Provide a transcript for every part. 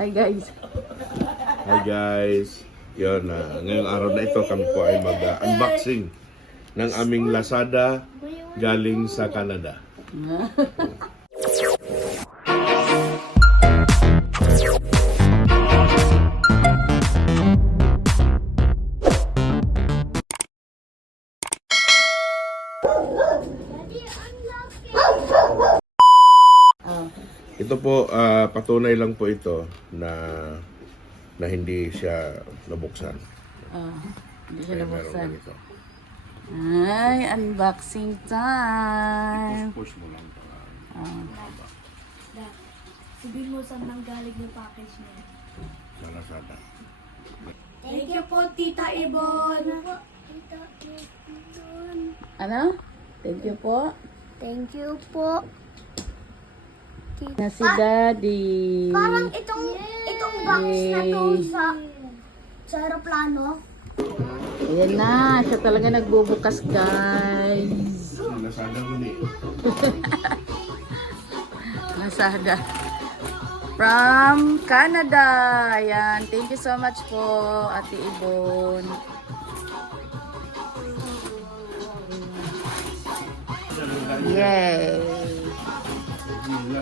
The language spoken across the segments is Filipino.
Hi guys. Hi guys. Yun, ngayong araw na ito kami po ay mag-unboxing ng aming Lazada galing sa Canada. Ito po, patunay lang po ito na hindi siya nabuksan. Hindi siya Kaya meron nabuksan. ganito. Ay, unboxing time. Push mo lang. Sabihin mo saan nanggaling yung package niya. Sa Lazada. Thank you po, Tita Ibon. Ano? Thank you po. Thank you po. Na si Daddy. Parang itong box na to sa aeroplano. Ayan na, siya talaga nagbubukas guys. Lazada ko ni. Lazada. From Canada. Ayan, thank you so much po, Ate Ibon. Yay! Ito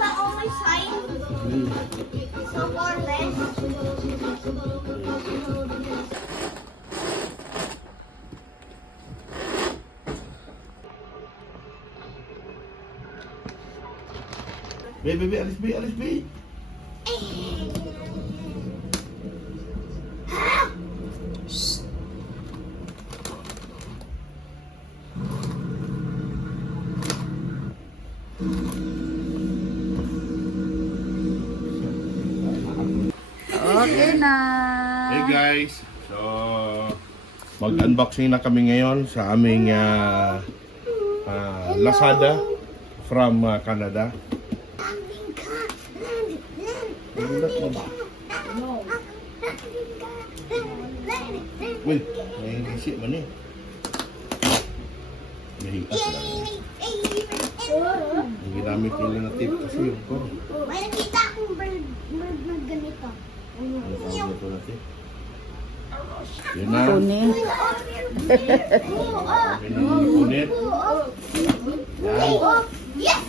all my sign. So for this. Baby, alis B. Okay na. Hey guys, so mag-unboxing na kami ngayon sa aming Lazada from Canada. Uy, may isip man eh. May hias lang. Ang ginamit nila na tip kasi yung ko. May nakita akong bird na ganito. Ano tawag ito na tip? Yun na. Kunin. Punit. Yan. Yes!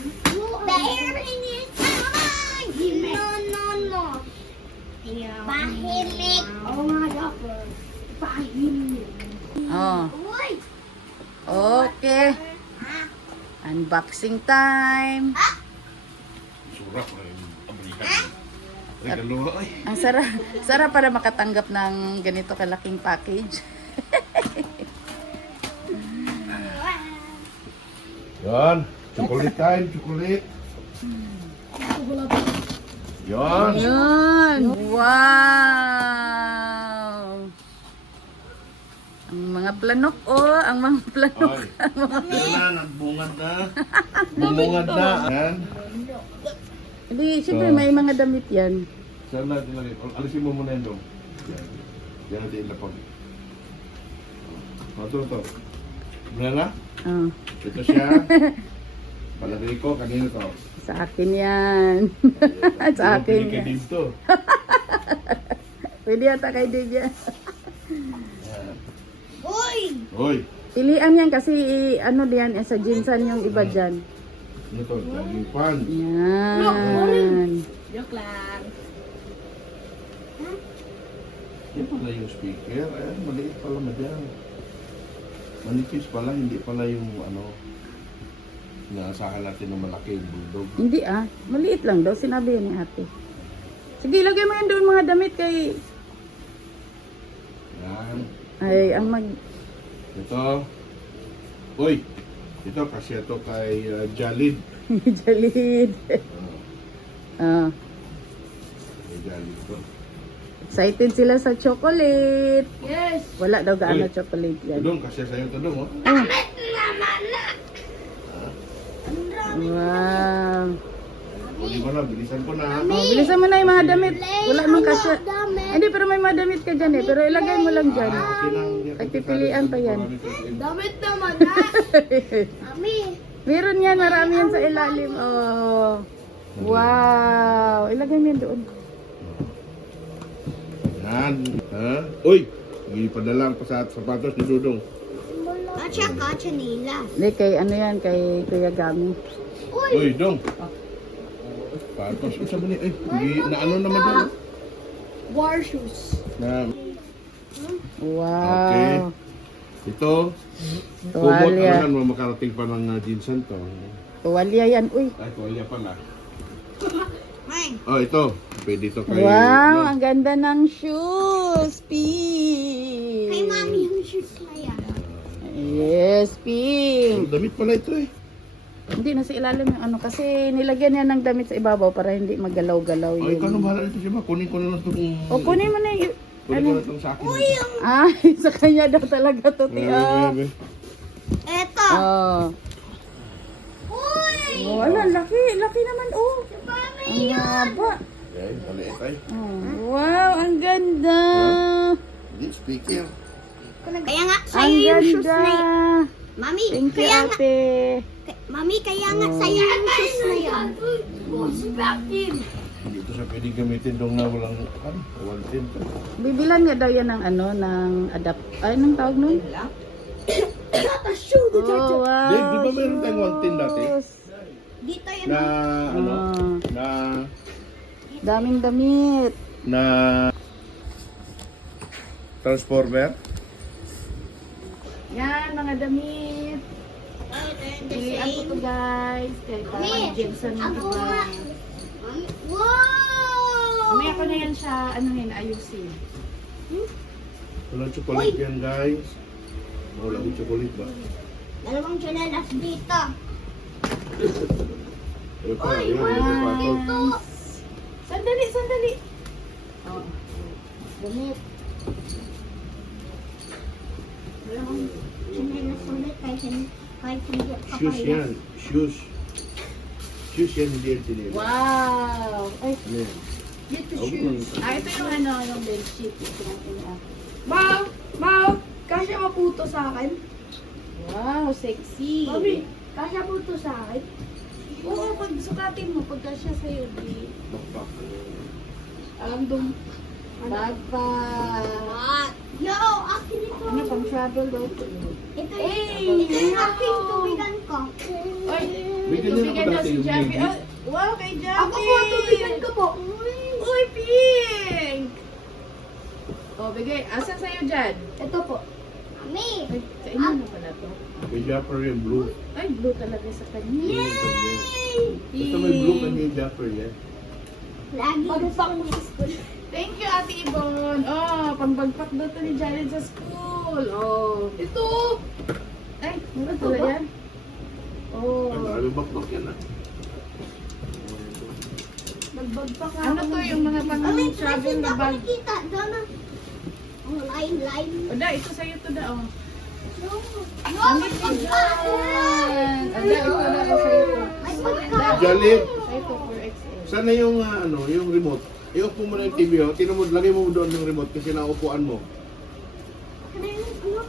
The airplane is coming! No. Pahimik! Oh my God! Pahimik! Oh, Uy! okay. Unboxing time. Surap na yung Amerikano. Regalo ay. Ang sarap para makatanggap ng ganito kalaking package. Yan. Chocolate time, chocolate. Yan. Ayun! Wow! Ang mga planok, ang mga planok. Ay. Yan na, nagbungad na. Bumungad na. Yan. Hindi, siyempre may mga damit yan. Saan natin lagi? Alisin mo muna yan dong. Yan. Yan natin ilapag. Ito. Yan na? Oh, Ito siya. Palagay ko, kanino to? sa akin yan. Sa akin Pili kay yan. Dave to. Pwede yata kay Divya. Uy! Hoy! Pilian yan kasi ano diyan, sa jinsan yung iba dyan. Ano to? Laging pan. Yan. Joke lang. Yan pala yung speaker. Ayan, maliit pala madyan. Manipis pala, hindi pala yung ano, inaasahan natin ng malaki yung bulldog. Hindi maliit lang daw, sinabi yan ni ate. Sige, lagay mo yan doon mga damit kay... Yan. Ay, ang mag... Ito. Uy! Ito kasi ito kay Jalid. Jalid. Kay Jalid to. Excited sila sa chocolate. Yes! Wala daw gaano Uy. chocolate yan. Tudong, kasi sa'yo tudong, oh. Wow. O, di ba na, bilisan ko na. Oh, bilisan mo na yung mga damit. Wala mang kasya. Hindi, pero may mga damit ka dyan eh. Pero ilagay mo lang dyan. Okay lang. Ay, pipilian pa yan. Damit naman na! Mami! Meron yan, marami yan sa ilalim. Oh. Wow. Ilagay mo yan doon. Yan. Ha? Uy! Ipadala ang sapatos ni Dudong. At saka chanila. Hindi, kay ano yan, kay Kuya Gami. Uy, Dong. Sapatos. Isa mo ni... Eh, na ano naman doon? War shoes. Na, Wow. okay. Ito. Kumot, Tuwalya. ano mo makarating pa ng Jinsan to. Tuwalya yan, uy. Ay, tuwalya pala. Ay. Oh, ito. Pwede ito kay... Wow, ano? ang ganda ng shoes, Kay Pink. mami yung shoes na yan. Yes, Pink. Damit pala ito eh. Hindi, nasa ilalim yung ano. Kasi nilagyan niya ng damit sa ibabaw para hindi magalaw-galaw Ay, ikaw yun. nang bahala dito siya ba? Kunin ko na lang itong... O, kunin mo na yung... Kunin ko na itong sa akin. Ay, sa kanya daw talaga to, tiya. Eto. Oh. Uy! Oh, wala, laki. Laki naman, oh. Ang haba. Okay, maliit ay. Oh, wow, ang ganda. Hindi, speaker. Kaya nga, Ang sa'yo yung shoes ganda. na yan. Mami, Thank you, kaya nga, ate. Mami, kaya nga sa'yo yung shoes na yan. Hindi ito siya pwedeng gamitin dong na walang... Ano? Walang tin. Bibilan nga daw yan ng ano, ng adapt... Ay, anong tawag nun? Oh, wow. Dave, di ba meron tayong one tin dati? shoes. Dito yan. Na... Ano? Ah, Na... daming damit. Na... Transformer? Yan, mga damit. Pilihan ko to, guys. Kay parang Jensen yung Ako iba. nga. Mami, wow! Umaya ko na yan siya, anuhin, ayusin. Walang chocolate yan, guys. Wala akong chocolate ba? Dalawang chanelas dito. Ano pa? Uy, Ayan, wala may sapatos. dito. Sandali, sandali. Oh. Damit. Dalawang chanelas ulit kahit hindi ka Shoes yan. Shoes. Shoes yan, hindi yan sinila. Wow! Ay, Ano yan? dito Oh, shoes. Ito yung ano, yung bedsheet. Ito yung ina. Mau, kasya mo po to sa akin? Wow, sexy. Kasya po to sa akin? Oo, pag sukatin mo, pagka siya sa'yo, di... Backpack. Alam dong, backpack. What? Yo, akin ito. Ano, pang travel daw. Ito yung aking tubigan ko. Ay, Bigyan niyo na tubigan ako daw dati si yung Javi. baby. Ah, wow, kay Javi. Ako po, tubigan ko po. Uy, Pink! Oh, bigay. Asan sa'yo dyan? Ito po. Mami! Ay, sa inyo na pala to. May jumper yung blue. Ay, blue talaga sa kanya. Basta may blue kanya yung jumper yan. Lagi pang school. Thank you, Ate Ibon. Oh, pangbagpak daw to ni Jared sa school. Oh. Ito! Ay, ano pala yan? Oh. Ay, marami backpack yan ah. Nagbagpak nga Ano to yung mga pang-travel na bag? Kita, doon na. Oh, line. O da, ito sa'yo to da, oh. No, Ang ito dyan. Ada, ito na ko sa'yo to. may pagka. Jalit, Sa'yo to, 4XL. sana yung ano, yung remote. I-off mo muna yung TV, oh. Tingnan mo, lagay mo doon yung remote kasi naupuan mo. Ano yun? Ano?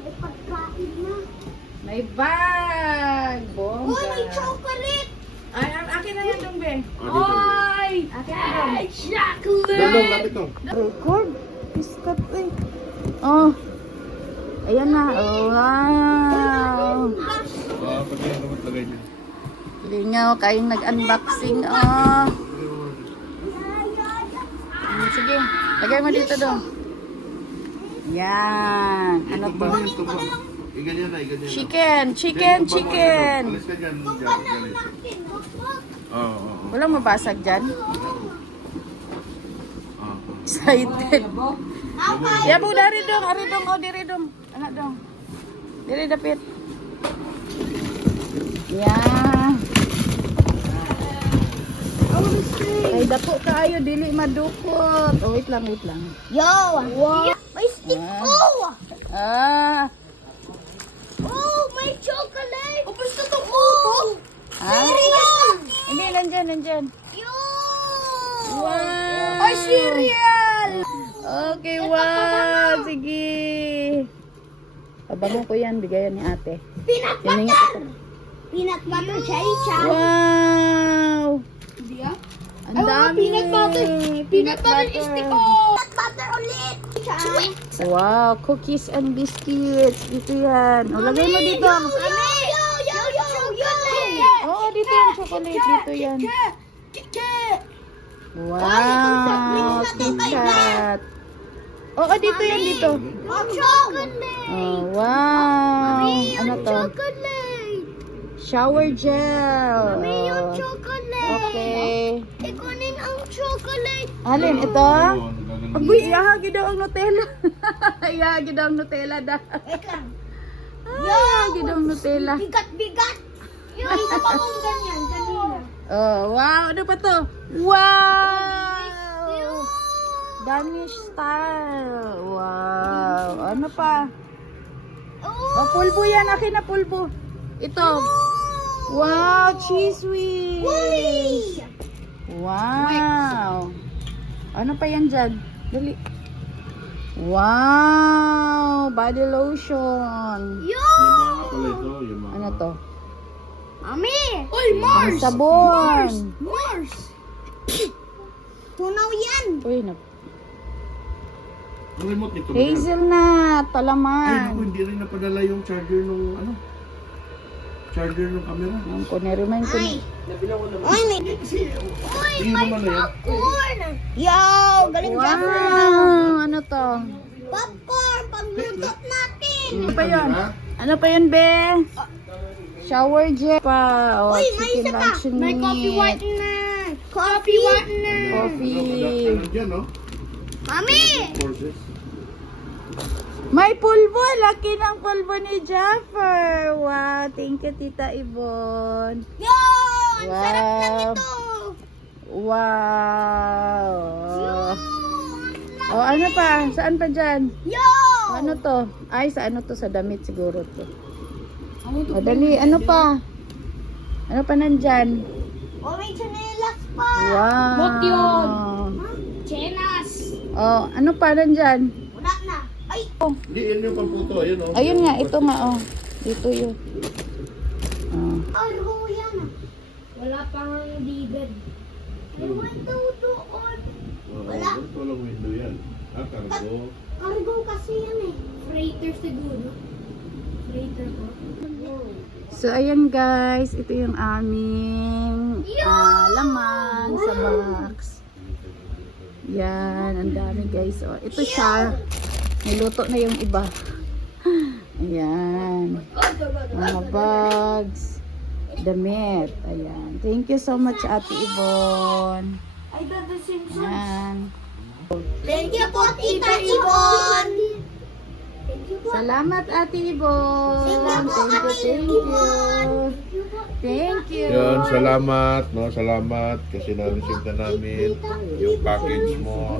May pagkain na. May bag! Bongga! Uy, may chocolate! Ay, akin na yan dong, be. Ah, dito. Akin na dong. Chocolate! Dondong, lapit to. Record. Piskat, eh. Oh. Ayan na. Oh, wow. Ah, pati yung remote lagay dyan. Lingaw, kayong nag-unboxing. Oh. Sige, lagay mo dito dong. Yan. Ano to? Ito ba? Iganyan na, iganyan na. Chicken, chicken, Then, chicken. Alis ka dyan, dyan, dyan. Oo, oo, oo. Walang mabasag dyan. Oo. Excited. Ya bu, dari dong, ari dong, oh diri dong. Anak dong. Diri dapit. Ya. Ay, dako kaayo, dili madukot. Oh, wait lang, wait lang. Yo! Wow! May stick ko! Ah. Oh, may chocolate! Oh, gusto to po! Ah? Cereal! Hindi, nandyan, nandyan. Yo! Wow. Ay, cereal! Okay, wow. Sige. Pabango ko yan, bigayan ni ate. Peanut Tininga- butter! Peanut butter cherry chow! Wow. Hindi ah? Ang dami. peanut butter. Peanut butter stick ko. Peanut butter ulit. Sweet. Wow, cookies and biscuits. Dito yan. O, lagay mo dito. Oo, dito yung chocolate. Dito yan. Wow, KitKat. Oo, dito yan, dito. Chocolate. Oh, wow. Ano to? Chocolate. Shower gel. Mami, yung Oh, chocolate. okay. Ikunin ang chocolate. Alin, ito? Oo, nagagaling. Agoy, ihahagi daw ang Nutella. Ihahagi daw ang Nutella da. Wait lang. Ihahagi daw ang Nutella. Bigat-bigat. Yung isa pa kong ganyan, kanina. Oh, wow. Ano pa to? Wow! Danish style. Wow. Ano pa? Oh, pulbo yan. Akin na pulbo. Ito. Wow, cheese whiz. Wow. Ano pa yan dyan? Dali. Wow, body lotion. Yamaha pala ito, Yamaha. Ano to? Mami! Uy, Ang sabon. Mars! Tunaw yan! Uy, Ang remote nito. Miguel. hazelnut, Ay, naku, palaman. hindi rin napadala yung charger nung ano. Charger ng camera. Ang ko, na-remind ko na. Uy, may... Tingin mo man na yan. Popcorn! Yo! Galing Wow, ano to? Popcorn! Paglutot natin! Ano pa yun? Ano pa yun, be? Shower gel pa. Oh, Uy, may chicken isa pa! luncheon May meat. coffee whitener! Coffee whitener! Coffee. Ano dyan, no? Mami! Courses. May pulbo. Laki ng pulbo ni Jaffer. Wow, thank you, Tita Ibon. Yo! Ang sarap Wow. lang ito! Wow. Yo! Oh, ano pa? Saan pa dyan? Yo! Ano to? Ay, sa ano to? Sa damit siguro to. O, dali. Ano pa? Ano pa nandyan? Oh, may chanelas pa! Wow. What yun? Chenas! Oh, ano pa nandyan? Wala na! Ay! Hindi, yun yung pamputo. Ayun, oh. Ayun nga, ito nga, oh. Dito yun. Oh. Cargo yan ah. Wala pang dibed. May window doon. Wala. Walang window yan. Ah, cargo. Cargo kasi yan eh. Freighter siguro. Freighter ko. So, ayan guys. Ito yung aming laman sa box. Yan, ang dami guys. Oh, ito siya. Niluto na yung iba. Ayan. Mga bags. Damit. Ayan. Thank you so much, Ate Ibon. Ay, Dada Simpson. Ayan. Thank you po, Tita Ibon. Salamat, Ate Ibon. Thank you. Thank you. Yun, salamat, no? Salamat kasi na-receive na namin yung package mo.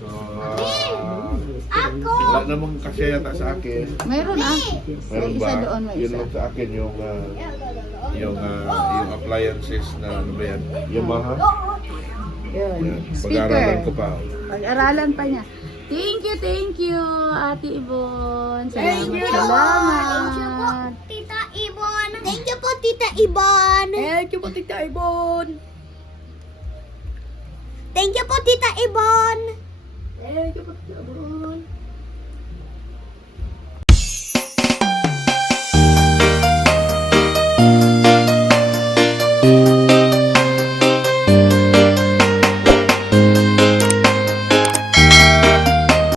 So, Ako! wala namang kasi yata sa akin. Mayroon Meron Isa ba? doon, may Yun isa. lang sa akin yung appliances na ano ba yan? Yamaha. Yun. Yan. Pag-aaralan ko Speaker. pa. Pag-aralan pa niya. Thank you, Ate Ibon. Thank you Salamat. po, Tita Ibon. Thank you po, Tita Ibon. Thank you po, Tita Ibon. Thank you po, Tita Ibon. Thank you po, Tita Ibon.